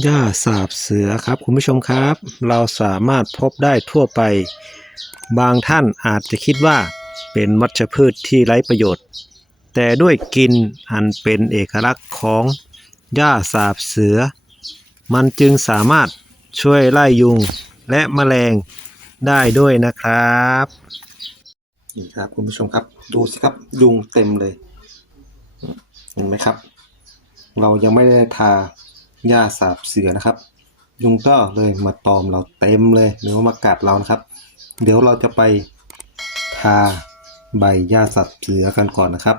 หญ้าสาบเสือครับคุณผู้ชมครับ เราสามารถพบได้ทั่วไป บางท่านอาจจะคิดว่าเป็นวัชพืชที่ไร้ประโยชน์ แต่ด้วยกลินอันเป็นเอกลักษณ์ของหญ้าสาบเสือ มันจึงสามารถช่วยไล่ยุงและแมลงได้ด้วยนะครับนี่ครับคุณผู้ชมครับ ดูสิครับยุงเต็มเลยเห็นไหมครับ เรายังไม่ได้ทา หญ้าสาบเสือนะครับ ยุงก็เลยมาตอมเราเต็มเลยหรือว่ามากัดเรานะครับ เดี๋ยวเราจะไปทาใบหญ้าสับเสือกันก่อนนะครับ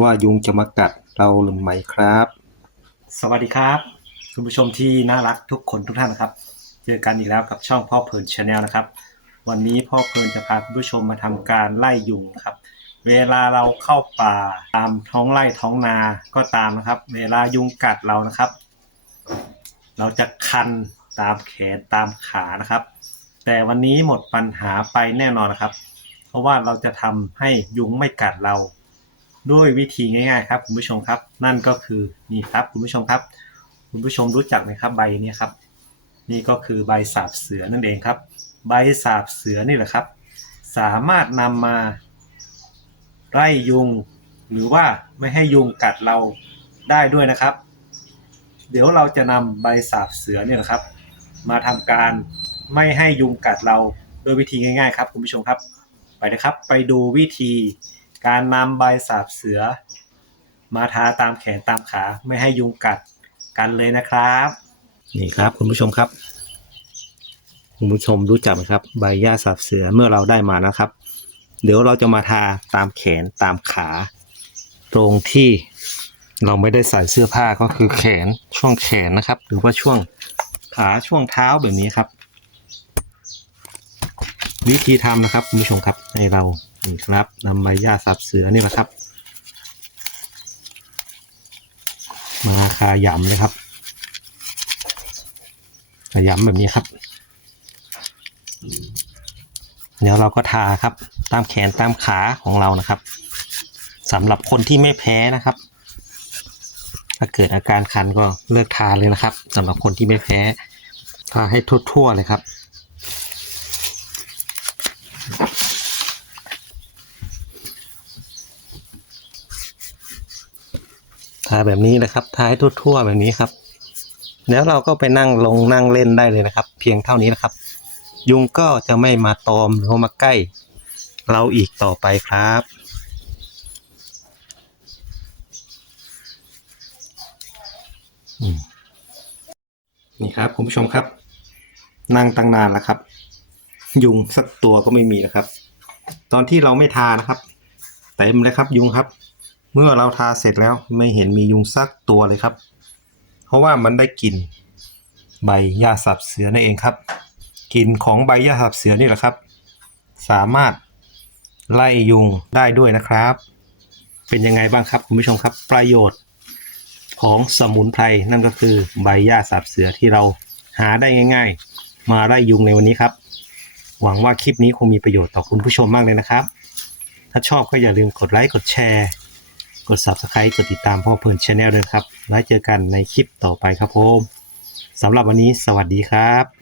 ว่ายุงจะมากัดเราหรือไม่ครับ สวัสดีครับคุณผู้ชมที่น่ารักทุกคนทุกท่านนะครับ เจอกันอีกแล้วกับช่องพ่อเพลินชาแนลนะครับ วันนี้พ่อเพลินจะพาคุณผู้ชมมาทำการไล่ยุงครับ เวลาเราเข้าป่าตามท้องไร่ท้องนาก็ตามนะครับ เวลายุงกัดเรานะครับ เราจะคันตามแขนตามขานะครับ แต่วันนี้หมดปัญหาไปแน่นอนนะครับ เพราะว่าเราจะทำให้ยุงไม่กัดเรา ด้วยวิธีง่าย ๆ ครับคุณผู้ชมครับ นั่นก็คือนี่ครับคุณผู้ชมครับ คุณผู้ชมรู้จักไหมครับใบนี้ครับ นี่ก็คือใบสาบเสือนั่นเองครับ ใบสาบเสือนี่แหละครับ สามารถนำมาไล่ยุง หรือว่าไม่ให้ยุงกัดเราได้ด้วยนะครับ เดี๋ยวเราจะนำใบสาบเสือเนี่ยนะครับ มาทำการไม่ให้ยุงกัดเราโดยวิธีง่าย ๆ ครับคุณผู้ชมครับ ไปนะครับไปดูวิธีการนำใบสาบเสือ มาทาตามแขนตามขาไม่ให้ยุงกัดกันเลยนะครับ นี่ครับคุณผู้ชมครับ คุณผู้ชมรู้จักไหมครับ ใบหญ้าสาบเสือเมื่อเราได้มานะครับ เดี๋ยวเราจะมาทาตามแขนตามขา ตรงที่ เราไม่ได้ใส่เสื้อผ้าก็คือแขนช่วงแขนนะครับ หรือว่าช่วงขาช่วงเท้าแบบนี้ครับ วิธีทำนะครับคุณผู้ชมครับให้เรานี่ครับนำใบหญ้าสับเสือนี่แหละครับ มาขยำเลยครับขยำแบบนี้ครับ เดี๋ยวเราก็ทาครับตามแขนตามขาของเรานะครับสำหรับคนที่ไม่แพ้นะครับ ถ้าเกิดอาการคันก็เลิกทาเลยนะครับสำหรับคนที่ไม่แพ้ทาให้ทั่วๆเลยครับ ทาแบบนี้เลยครับ ทาให้ทั่วๆแบบนี้ครับ แล้วเราก็ไปนั่งลงนั่งเล่นได้เลยนะครับ เพียงเท่านี้นะครับ ยุงก็จะไม่มาตอมหรือมาใกล้ เราอีกต่อไปครับ นี่ครับคุณผู้ชมครับ นั่งตั้งนานแล้วครับ ยุงสักตัวก็ไม่มีนะครับ ตอนที่เราไม่ทานะครับเต็มเลยครับยุงครับ เมื่อเราทาเสร็จแล้วไม่เห็นมียุงสักตัวเลยครับ เพราะว่ามันได้กลิ่นใบหญ้าสับเสือนั่นเองครับกลิ่นของใบหญ้าสับเสือนี่แหละครับ สามารถไล่ยุงได้ด้วยนะครับ เป็นยังไงบ้างครับคุณผู้ชมครับ ประโยชน์ ของสมุนไพรนั่นก็คือใบหญ้าสาบเสือที่เราหาได้ง่าย ๆ มาไล่ยุงในวันนี้ครับ หวังว่าคลิปนี้คงมีประโยชน์ต่อคุณผู้ชมมากเลยนะครับ ถ้าชอบก็อย่าลืมกดไลค์กดแชร์กด Subscribe กดติดตามพ่อเพลินชาแนลด้วยนครับ แล้วเจอกันในคลิปต่อไปครับผมสำหรับวันนี้สวัสดีครับ